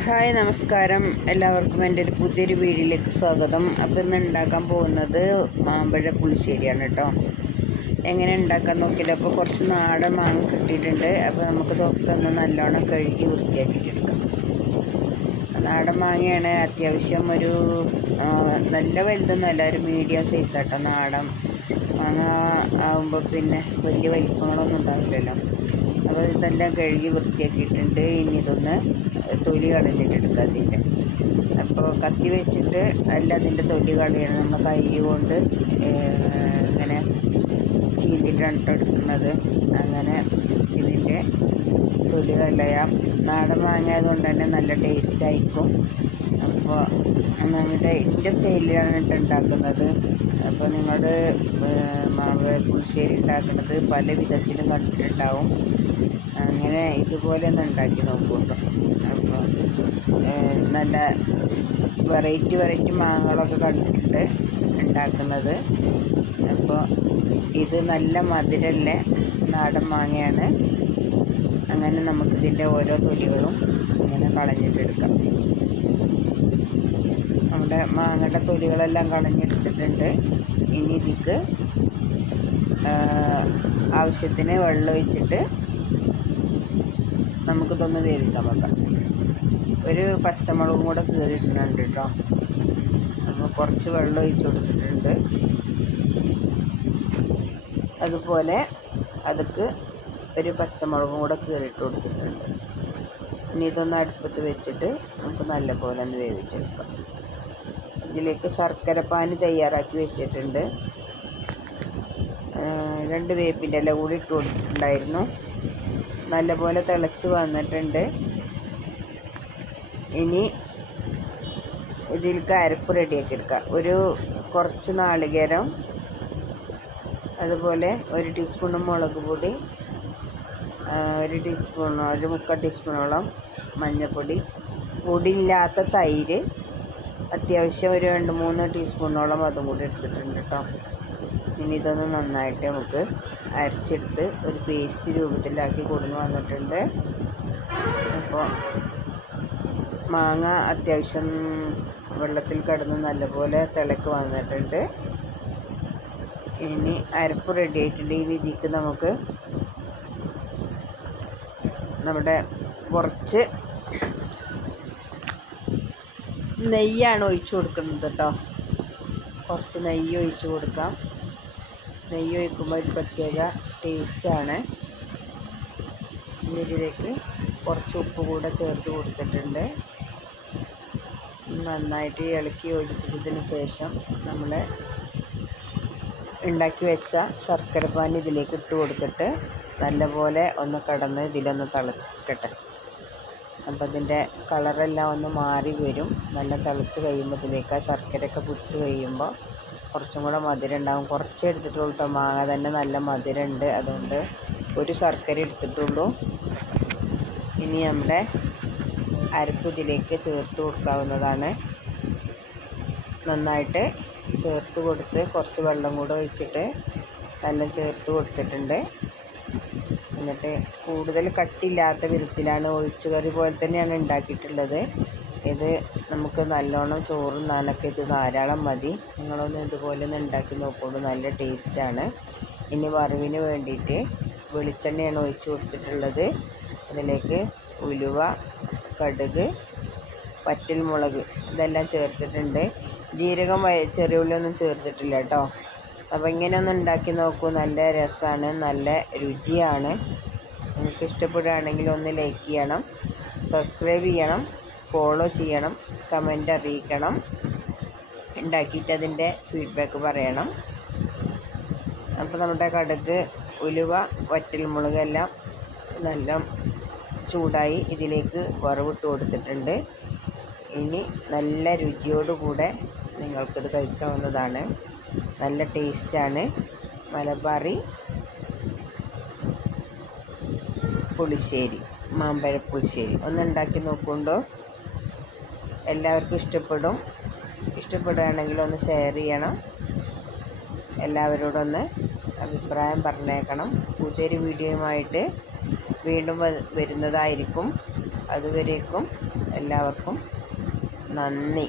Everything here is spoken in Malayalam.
ഹായ് നമസ്കാരം. എല്ലാവർക്കും എന്റെ ഒരു പുതിയൊരു വീഡിയോയിലേക്ക് സ്വാഗതം. അപ്പോൾ ഇന്ന് ഉണ്ടാക്കാൻ പോകുന്നത് മാമ്പഴ പുളിശ്ശേരിയാണ് കേട്ടോ എങ്ങനെ ഉണ്ടാക്കാൻ നോക്കിയിട്ട് അപ്പോൾ കുറച്ച് നാടൻ മാങ്ങ കിട്ടിയിട്ടുണ്ട്. അപ്പോൾ നമുക്ക് ഇതൊക്കെ ഒന്ന് നല്ലോണം കഴുകി വൃത്തിയാക്കിയിട്ടെടുക്കാം നാടൻ മാങ്ങയാണ് അത്യാവശ്യം ഒരു നല്ല വലുതൊന്നുമല്ല ഒരു മീഡിയം സൈസ് ആട്ടോ നാടൻ മാങ്ങ ആകുമ്പോൾ പിന്നെ വലിയ വലിപ്പങ്ങളൊന്നും ഉണ്ടാവില്ലല്ലോ. അപ്പോൾ ഇതെല്ലാം കഴുകി വൃത്തിയാക്കിയിട്ടുണ്ട്. ഇനി ഇതൊന്ന് തൊലി കളഞ്ഞിട്ടെടുക്കുക അതിന്റെ. അപ്പോൾ കത്തി വെച്ചിട്ട് അല്ല അതിന്റെ തൊലി കളയണം നമ്മൾ കൈ കൊണ്ട് ഇങ്ങനെ ചീന്തിട്ടാണ് ട്ടോ എടുക്കുന്നത്. അങ്ങനെ ഇതിന്റെ തൊലി കളയാം. നാടൻ മാങ്ങ ആയതുകൊണ്ട് തന്നെ നല്ല ടേസ്റ്റ് ആയിരിക്കും. അപ്പോൾ നമ്മുടെ എന്റെ സ്റ്റൈലിലാണ് ഇട്ട് ഉണ്ടാക്കുന്നത്. അപ്പോൾ നിങ്ങൾ മാവ് പുളിശ്ശേരി ഉണ്ടാക്കുന്നത് പല വിധത്തിലും കണ്ടിട്ടുണ്ടാവും. അങ്ങനെ ഇതുപോലെ ഒന്ന് ഉണ്ടാക്കി നോക്കൂട്ടോ അപ്പോൾ നല്ല വെറൈറ്റി വെറൈറ്റി മാങ്ങകളൊക്കെ കണ്ടിട്ടുണ്ട് ഉണ്ടാക്കുന്നത്. അപ്പോൾ ഇത് നല്ല മധുരമുള്ള നാടൻ മാങ്ങയാണ്. അങ്ങനെ നമുക്കിതിന്റെ ഓരോ തൊലികളും ഇങ്ങനെ കളഞ്ഞിട്ടെടുക്കാം മാങ്ങയുടെ തൊലികളെല്ലാം കളഞ്ഞെടുത്തിട്ടുണ്ട്. ഇനി ഇതിക്ക് ആവശ്യത്തിന് വെള്ളം ഒഴിച്ചിട്ട് നമുക്കിതൊന്ന് വേവിക്കാൻ വെക്കാം. ഒരു പച്ചമുളകും കൂടെ കീറിയിട്ടുണ്ട് കേട്ടോ. അപ്പോൾ കുറച്ച് വെള്ളം ഒഴിച്ച് കൊടുത്തിട്ടുണ്ട്. അതുപോലെ അതിക്ക് ഒരു പച്ചമുളകും കൂടെ കീറിയിട്ട് കൊടുത്തിട്ടുണ്ട്. ഇനി ഇതൊന്ന് അടുപ്പത്ത് വെച്ചിട്ട് നമുക്ക് നല്ലപോലെ ഒന്ന് വേവിച്ചെടുക്കാം. ഇതിലേക്ക് ശർക്കര പാനി തയ്യാറാക്കി വെച്ചിട്ടുണ്ട്. രണ്ട് വേപ്പിന്റെ ഇല കൂടി ഇട്ട് കൊടുത്തിട്ടുണ്ടായിരുന്നു. നല്ലപോലെ തിളച്ച് വന്നിട്ടുണ്ട്. ഇനി ഇതിലേക്ക് അരപ്പ് റെഡിയാക്കി എടുക്കാം. ഒരു കുറച്ച് നാളികേരം അതുപോലെ ഒരു ടീസ്പൂൺ മുളക് പൊടി ഒരു ടീസ്പൂൺ ഒരു മുക്കാൽ ടീസ്പൂണോളം മഞ്ഞൾപ്പൊടി പൊടിയില്ലാത്ത തൈര് അത്യാവശ്യം ഒരു രണ്ട് മൂന്ന് ടീസ്പൂണോളം അതും കൂടി എടുത്തിട്ടുണ്ട് കേട്ടോ ഇനി ഇതൊന്ന് നന്നായിട്ട് നമുക്ക് അരച്ചെടുത്ത് ഒരു പേസ്റ്റ് രൂപത്തിലാക്കി കൊടുന്നു വന്നിട്ടുണ്ട്. അപ്പോൾ മാങ്ങ അത്യാവശ്യം വെള്ളത്തിൽ കടന്ന് നല്ലപോലെ തിളക്ക് വന്നിട്ടുണ്ട്. ഇനി അരപ്പ് റെഡി ആയിട്ടുണ്ട്. ഇനി ഇതിക്ക് നമുക്ക് നമ്മുടെ കുറച്ച് നെയ്യാണ് ഒഴിച്ചു കൊടുക്കുന്നത് കേട്ടോ. കുറച്ച് നെയ്യ് ഒഴിച്ച് കൊടുക്കാം. നെയ്യ് ഒഴിക്കുമ്പോൾ ഒരു പ്രത്യേക ടേസ്റ്റാണ്. ഇതിലേക്ക് കുറച്ച് ഉപ്പ് കൂടെ ചേർത്ത് കൊടുത്തിട്ടുണ്ട്. നന്നായിട്ട് ഇളക്കി യോജിപ്പിച്ചതിന് ശേഷം നമ്മൾ ഉണ്ടാക്കി വെച്ച ശർക്കര പാനി ഇതിലേക്ക് ഇട്ട് കൊടുത്തിട്ട് നല്ലപോലെ ഒന്ന് കടന്ന് ഇതിലൊന്ന് തിളക്കട്ടെ. അപ്പോൾ ഇതിന്റെ കളറെല്ലാം ഒന്ന് മാറി വരും. നല്ല തിളച്ച് കഴിയുമ്പോൾ ഇതിലേക്ക് ആ ശർക്കരയൊക്കെ പിടിച്ച് കഴിയുമ്പോൾ കുറച്ചും കൂടെ മധുരം ഉണ്ടാകും കുറച്ചേ എടുത്തിട്ടുള്ളൂ മാങ്ങ തന്നെ നല്ല മധുരമുണ്ട്. അതുകൊണ്ട് ഒരു ശർക്കര എടുത്തിട്ടുള്ളൂ. ഇനി നമ്മുടെ അരപ്പ് ഇതിലേക്ക് ചേർത്ത് കൊടുക്കാവുന്നതാണ്. നന്നായിട്ട് ചേർത്ത് കൊടുത്ത് കുറച്ച് വെള്ളം കൂടെ ഒഴിച്ചിട്ട് നല്ല ചേർത്ത് കൊടുത്തിട്ടുണ്ട്. എന്നിട്ട് കൂടുതൽ കട്ടില്ലാത്ത വിധത്തിലാണ് ഒഴിച്ചു കറി പോലെ തന്നെയാണ് ഉണ്ടാക്കിയിട്ടുള്ളത്. ഇത് നമുക്ക് നല്ലോണം ചോറും നാനൊക്കെ ഇത് ധാരാളം മതി. നിങ്ങളൊന്ന് ഇതുപോലെ ഒന്ന് ഉണ്ടാക്കി നോക്കുള്ളൂ നല്ല ടേസ്റ്റാണ് ഇനി വറവിന് വേണ്ടിയിട്ട് വെളിച്ചെണ്ണയാണ് ഒഴിച്ചു കൊടുത്തിട്ടുള്ളത്. അതിലേക്ക് ഉലുവ കടുക് വറ്റൽമുളക് ഇതെല്ലാം ചേർത്തിട്ടുണ്ട്. ജീരകം ചെറിയ ഉള്ളിയൊന്നും ചേർത്തിട്ടില്ല കേട്ടോ. അപ്പോൾ ഇങ്ങനെ ഒന്ന് ഉണ്ടാക്കി നോക്കൂ. നല്ല രസമാണ് നല്ല രുചിയാണ്. നിങ്ങൾക്ക് ഇഷ്ടപ്പെടുകയാണെങ്കിൽ ഒന്ന് ലൈക്ക് ചെയ്യണം. സബ്സ്ക്രൈബ് ചെയ്യണം. ഫോളോ ചെയ്യണം. കമന്റ് അറിയിക്കണം. ഉണ്ടാക്കിയിട്ട് അതിന്റെ ഫീഡ്ബാക്ക് പറയണം. അപ്പോൾ നമ്മുടെ കടുക് ഉലുവ വറ്റൽമുളക് എല്ലാം നല്ല ചൂടായി ഇതിലേക്ക് വറവിട്ട് കൊടുത്തിട്ടുണ്ട്. ഇനി നല്ല രുചിയോടുകൂടെ നിങ്ങൾക്കിത് കഴിക്കാവുന്നതാണ്. നല്ല ടേസ്റ്റാണ്. മലബാറി പുളിശ്ശേരി മാമ്പഴ പുളിശ്ശേരി. ഒന്ന് ഉണ്ടാക്കി നോക്കുന്നുണ്ടോ? എല്ലാവർക്കും ഇഷ്ടപ്പെടും. ഇഷ്ടപ്പെടുകയാണെങ്കിൽ ഒന്ന് ഷെയർ ചെയ്യണം. എല്ലാവരോടൊന്ന് അഭിപ്രായം പറഞ്ഞേക്കണം. പുതിയൊരു വീഡിയോയുമായിട്ട് വീണ്ടും വരുന്നതായിരിക്കും. അതുവരേക്കും എല്ലാവർക്കും നന്ദി.